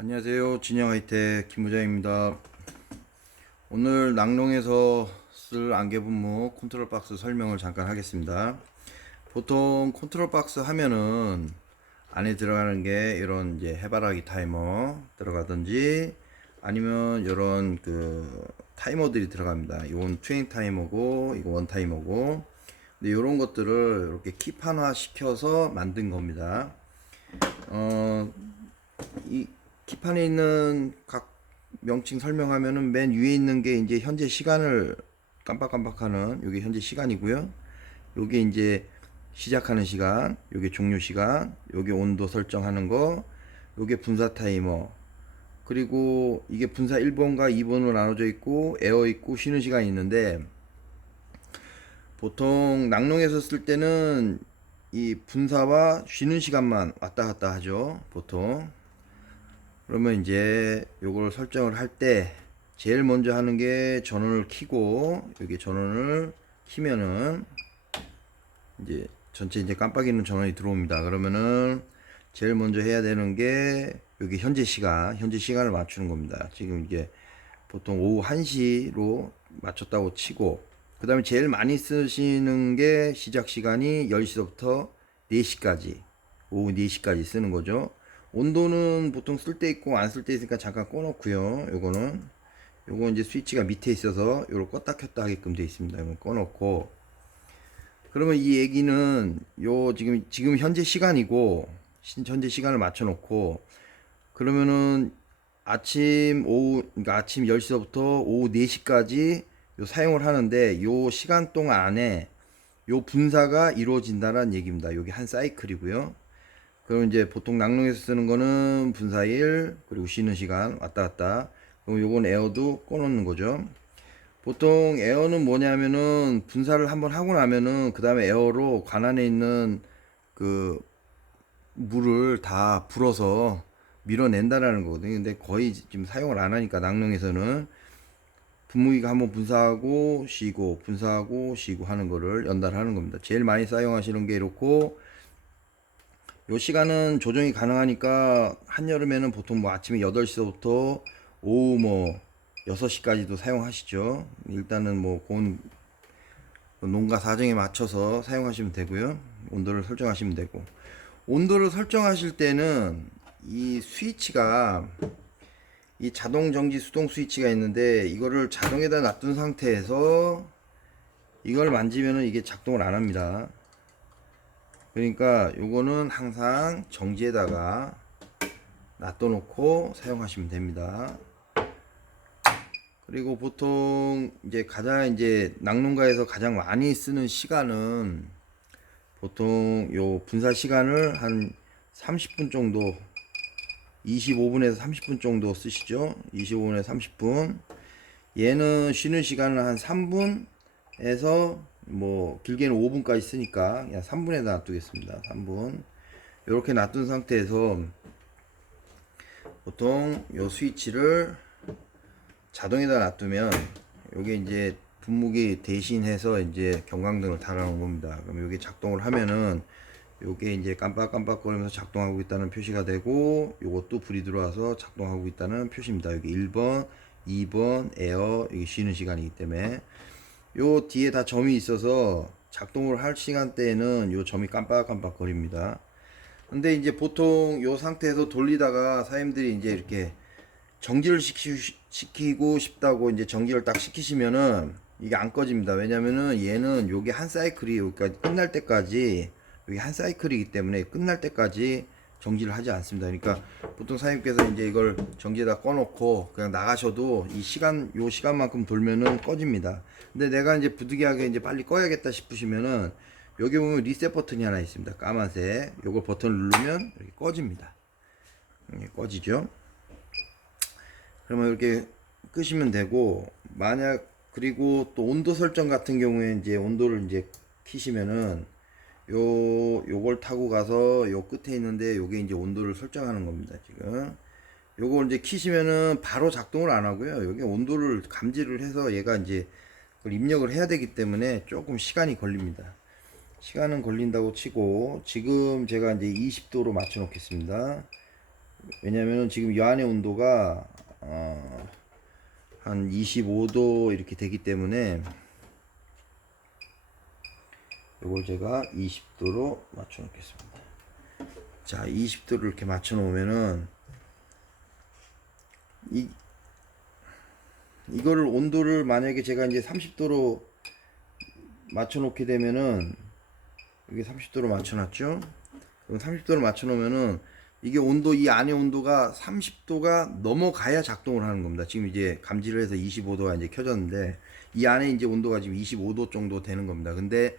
안녕하세요. 진영하이텍 김부장입니다. 오늘 낙농에서 쓸 안개분무 컨트롤 박스 설명을 잠깐 하겠습니다. 보통 컨트롤 박스 하면은 안에 들어가는 게 이런 이제 해바라기 타이머 들어가든지 아니면 이런 그 타이머들이 들어갑니다. 이건 투행 타이머고 이거 원 타이머고, 근데 이런 것들을 이렇게 키판화 시켜서 만든 겁니다. 이 키판에 있는 각 명칭 설명하면은 맨 위에 있는 게 이제 현재 시간을 깜빡깜빡하는 요게 현재 시간이고요. 요게 이제 시작하는 시간, 요게 종료 시간, 요게 온도 설정하는 거, 요게 분사 타이머. 그리고 이게 분사 1번과 2번으로 나눠져 있고 에어 있고 쉬는 시간이 있는데, 보통 낙농에서 쓸 때는 이 분사와 쉬는 시간만 왔다 갔다 하죠, 보통. 그러면 이제 요걸 설정을 할 때 제일 먼저 하는 게 전원을 켜고, 여기 전원을 키면은 이제 전체 이제 깜빡이는 전원이 들어옵니다. 그러면은 제일 먼저 해야 되는 게 여기 현재 시간을 맞추는 겁니다. 지금 이게 보통 오후 1시로 맞췄다고 치고, 그 다음에 제일 많이 쓰시는 게 시작 시간이 10시부터 4시까지, 오후 4시까지 쓰는 거죠. 온도는 보통 쓸 때 있고 안 쓸 때 있으니까 잠깐 꺼놓고요. 요거 이제 스위치가 밑에 있어서 요걸 껐다 켰다 하게끔 되어 있습니다. 이건 꺼놓고, 그러면 이 얘기는 요 지금 현재 시간이고, 현재 시간을 맞춰 놓고, 그러면은 그러니까 아침 10시부터 오후 4시까지 요 사용을 하는데, 요 시간 동안 안에 요 분사가 이루어진다는 얘기입니다. 요게 한 사이클이고요. 그럼 이제 보통 낙농에서 쓰는 거는 분사일, 그리고 쉬는 시간 왔다 갔다. 그럼 요건 에어도 꺼놓는 거죠. 보통 에어는 뭐냐면은 분사를 한번 하고 나면은 그 다음에 에어로 관안에 있는 그 물을 다 불어서 밀어낸다라는 거거든요. 근데 거의 지금 사용을 안 하니까 낙농에서는 분무기가 한번 분사하고 쉬고 분사하고 쉬고 하는 거를 연달하는 겁니다. 제일 많이 사용하시는 게 이렇고, 요 시간은 조정이 가능하니까 한여름에는 보통 뭐 아침에 8시부터 오후 뭐 6시까지도 사용하시죠. 일단은 뭐 그건 농가 사정에 맞춰서 사용하시면 되고요. 온도를 설정하시면 되고, 온도를 설정하실 때는 이 스위치가, 이 자동 정지 수동 스위치가 있는데, 이거를 자동에다 놔둔 상태에서 이걸 만지면은 이게 작동을 안 합니다. 그러니까 요거는 항상 정지에다가 놔둬놓고 사용하시면 됩니다. 그리고 보통 이제 낙농가에서 가장 많이 쓰는 시간은 보통 요 분사 시간을 한 30분 정도, 25분에서 30분 정도 쓰시죠. 25분에서 30분. 얘는 쉬는 시간은 한 3분에서 뭐 길게는 5분까지 쓰니까 그냥 3분에다 놔두겠습니다. 3분. 이렇게 놔둔 상태에서 보통 요 스위치를 자동에다 놔두면 요게 이제 분무기 대신해서 이제 경광등을 달아놓은 겁니다. 그럼 요게 작동을 하면은 요게 이제 깜빡깜빡거리면서 작동하고 있다는 표시가 되고, 요것도 불이 들어와서 작동하고 있다는 표시입니다. 여기 1번, 2번 에어, 여기 쉬는 시간이기 때문에 요 뒤에 다 점이 있어서 작동을 할 시간대에는 요 점이 깜빡깜빡거립니다. 근데 이제 보통 요 상태에서 돌리다가 사장님들이 이제 이렇게 정지를 시키고 싶다고 이제 정지를 딱 시키시면은 이게 안 꺼집니다. 왜냐면은 얘는 요게 한 사이클이 여기까지 끝날 때까지, 여기 한 사이클이기 때문에 끝날 때까지 정지를 하지 않습니다. 그러니까 보통 사장님께서 이제 이걸 정지에다 꺼놓고 그냥 나가셔도 요 시간만큼 돌면은 꺼집니다. 근데 내가 이제 부득이하게 이제 빨리 꺼야겠다 싶으시면은 여기 보면 리셋 버튼이 하나 있습니다. 까만색. 요걸 버튼을 누르면 이렇게 꺼집니다. 이렇게 꺼지죠. 그러면 이렇게 끄시면 되고, 만약 그리고 또 온도 설정 같은 경우에 이제 온도를 이제 키시면은 요걸 타고 가서 요 끝에 있는데 요게 이제 온도를 설정하는 겁니다. 지금 요걸 이제 키시면은 바로 작동을 안 하고요. 여기 온도를 감지를 해서 얘가 이제 그걸 입력을 해야 되기 때문에 조금 시간이 걸립니다. 시간은 걸린다고 치고, 지금 제가 이제 20도로 맞춰 놓겠습니다. 왜냐면은 지금 이 안의 온도가 한 25도 이렇게 되기 때문에 이걸 제가 20도로 맞춰 놓겠습니다. 자, 20도를 이렇게 맞춰 놓으면은 이거를 온도를 만약에 제가 이제 30도로 맞춰 놓게 되면은, 여기 30도로 맞춰 놨죠? 그럼 30도로 맞춰 놓으면은 이게 온도, 이 안의 온도가 30도가 넘어가야 작동을 하는 겁니다. 지금 이제 감지를 해서 25도가 이제 켜졌는데, 이 안에 이제 온도가 지금 25도 정도 되는 겁니다. 근데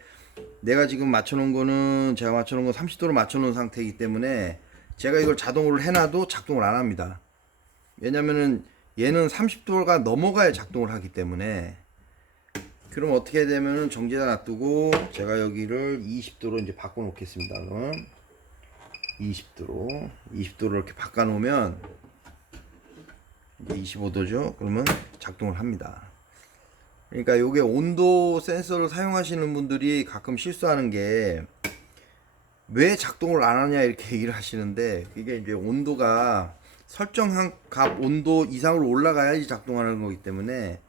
내가 지금 맞춰 놓은 거는, 제가 맞춰 놓은 건 30도로 맞춰 놓은 상태이기 때문에 제가 이걸 자동으로 해놔도 작동을 안 합니다. 왜냐면은 얘는 30도가 넘어가야 작동을 하기 때문에. 그럼 어떻게 되면은 정지에다 놔두고 제가 여기를 20도로 이제 바꿔 놓겠습니다. 그러면 20도로 이렇게 바꿔 놓으면 이제 25도죠. 그러면 작동을 합니다. 그러니까 요게 온도 센서를 사용하시는 분들이 가끔 실수하는 게, 왜 작동을 안 하냐 이렇게 얘기를 하시는데, 이게 이제 온도가 설정한 값 온도 이상으로 올라가야지 작동하는 거기 때문에,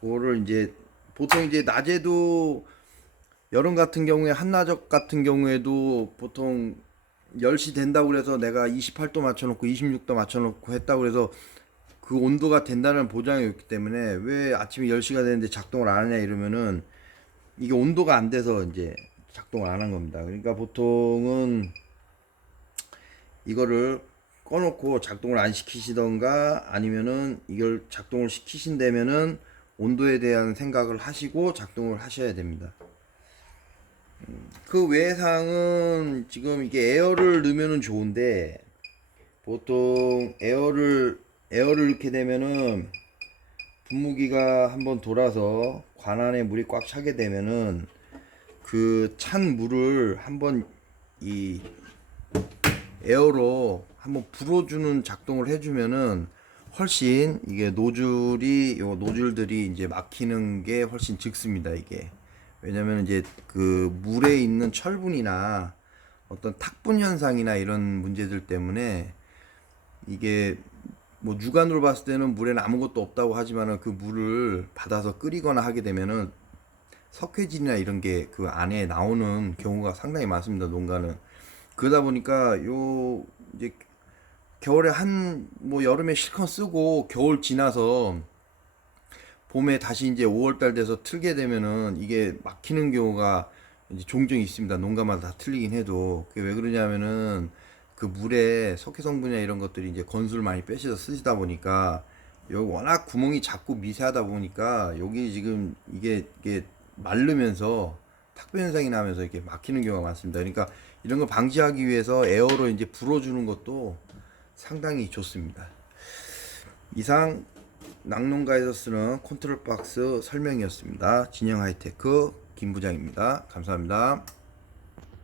그거를 이제 보통 이제 낮에도, 여름 같은 경우에 한낮 같은 경우에도 보통 10시 된다고 그래서 내가 28도 맞춰놓고 26도 맞춰놓고 했다고 그래서 그 온도가 된다는 보장이 없기 때문에, 왜 아침에 10시가 되는데 작동을 안 하냐 이러면은 이게 온도가 안 돼서 이제 작동을 안 한 겁니다. 그러니까 보통은 이거를 꺼놓고 작동을 안 시키시던가, 아니면은 이걸 작동을 시키신다면은 온도에 대한 생각을 하시고 작동을 하셔야 됩니다. 그 외상은 지금 이게 에어를 넣으면은 좋은데, 보통 에어를 넣게 되면은 분무기가 한번 돌아서 관 안에 물이 꽉 차게 되면은 그 찬 물을 한번 이 에어로 한번 불어주는 작동을 해주면은 훨씬 이게 요 노즐들이 이제 막히는 게 훨씬 적습니다. 이게 왜냐면 이제 그 물에 있는 철분이나 어떤 탁분 현상이나 이런 문제들 때문에, 이게 뭐 육안으로 봤을 때는 물에는 아무것도 없다고 하지만은 그 물을 받아서 끓이거나 하게 되면은 석회질이나 이런 게 그 안에 나오는 경우가 상당히 많습니다. 농가는. 그러다 보니까 요 이제 겨울에 뭐 여름에 실컷 쓰고 겨울 지나서 봄에 다시 이제 5월달 돼서 틀게 되면은 이게 막히는 경우가 이제 종종 있습니다. 농가마다 다 틀리긴 해도. 그게 왜 그러냐면은 그 물에 석회 성분이나 이런 것들이 이제 건수를 많이 빼셔서 쓰시다 보니까, 여기 워낙 구멍이 작고 미세하다 보니까 여기 지금 이게 마르면서 탁변 현상이 나면서 이렇게 막히는 경우가 많습니다. 그러니까 이런 걸 방지하기 위해서 에어로 이제 불어주는 것도 상당히 좋습니다. 이상 낙농가에서 쓰는 컨트롤 박스 설명이었습니다. 진영 하이테크 김 부장입니다. 감사합니다.